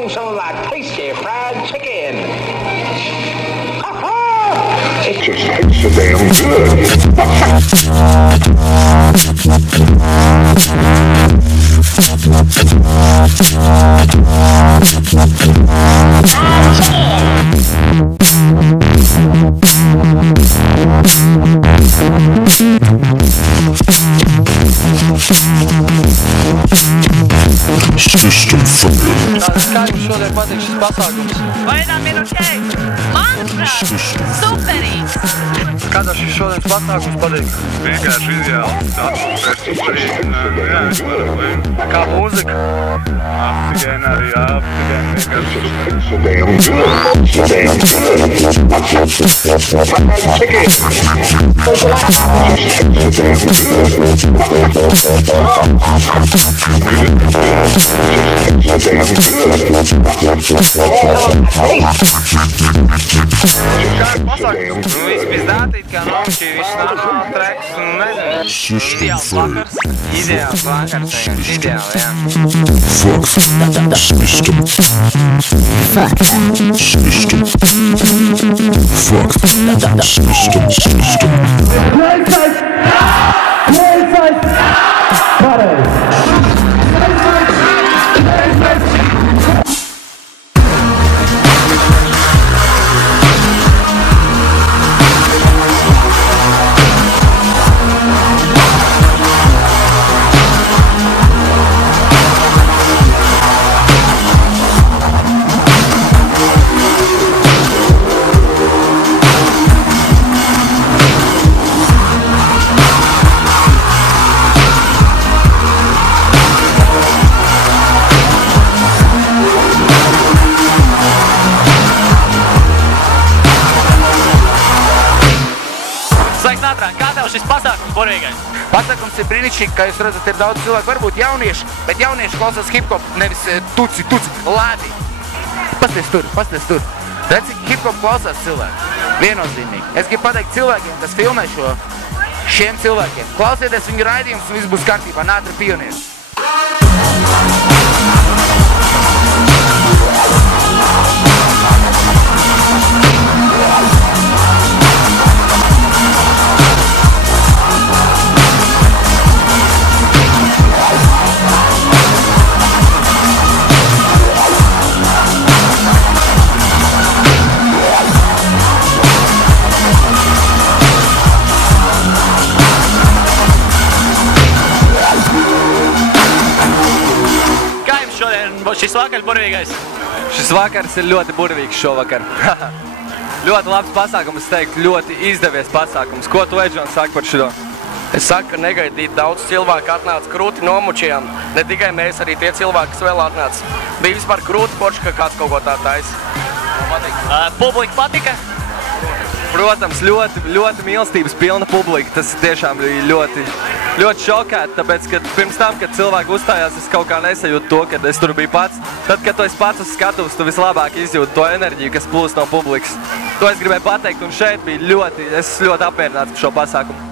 want some of my tasty fried chicken. Ha-ha! It just tastes so damn System Fire. Kā jums šodien patīk šis pasākums? Vainām minūtei! Manuprāt, superīgs! Kādā šis šodienas pasākums patīk? Vienkārši ideāls. Kā mūzika? Apsigēna arī apsigēna. so damn good. So damn good. Chicken. So Izpizdātīt, kā nošķī viss treks un nezinu. System Fire. Ideāls vakars, ideāli, jā. Fuck. System. Fuck. System. Fuck. System. Sveiks, Nātrān, kā tev šis pasākums burvīgais? Pasākums ir brīnišķīgi, kā jūs redzat, ir daudz cilvēku, varbūt jaunieši, bet jaunieši klausās hip-hop, nevis tuci, lādi. Pasties tur. Redz, cik hip-hop klausās cilvēki. Viennozīmīgi. Es gribu pateikt cilvēkiem, kas filmē šiem cilvēkiem. Klausieties viņu raidījumus un viss būs kārtībā. Nātra pionieris. Šis vakars burvīgais. Šis vakars ir ļoti burvīgs šovakar. Ļoti labs pasākums, es teiktu, ļoti izdevies pasākums. Ko tu, Edžons, saki par šo? Es saku, ka negaidīt daudz cilvēku atnāca krūti nomučījām. Ne tikai mēs, arī tie cilvēki, kas vēl atnāca. Bija vispār krūti forši, ka kāds kaut ko tā taisa. Publika patika? Protams, ļoti mīlestības pilna publika. Tas tiešām bija ļoti šokēti, tāpēc, ka pirms tam, kad cilvēki uzstājās, es kaut kā nesajūtu to, kad es tur biju pats. Tad, kad tu esi pats uz skatuves, tu vislabāk izjūti to enerģiju, kas plūst no publikas. To es gribēju pateikt, un šeit bija es ļoti apmierināts par šo pasākumu.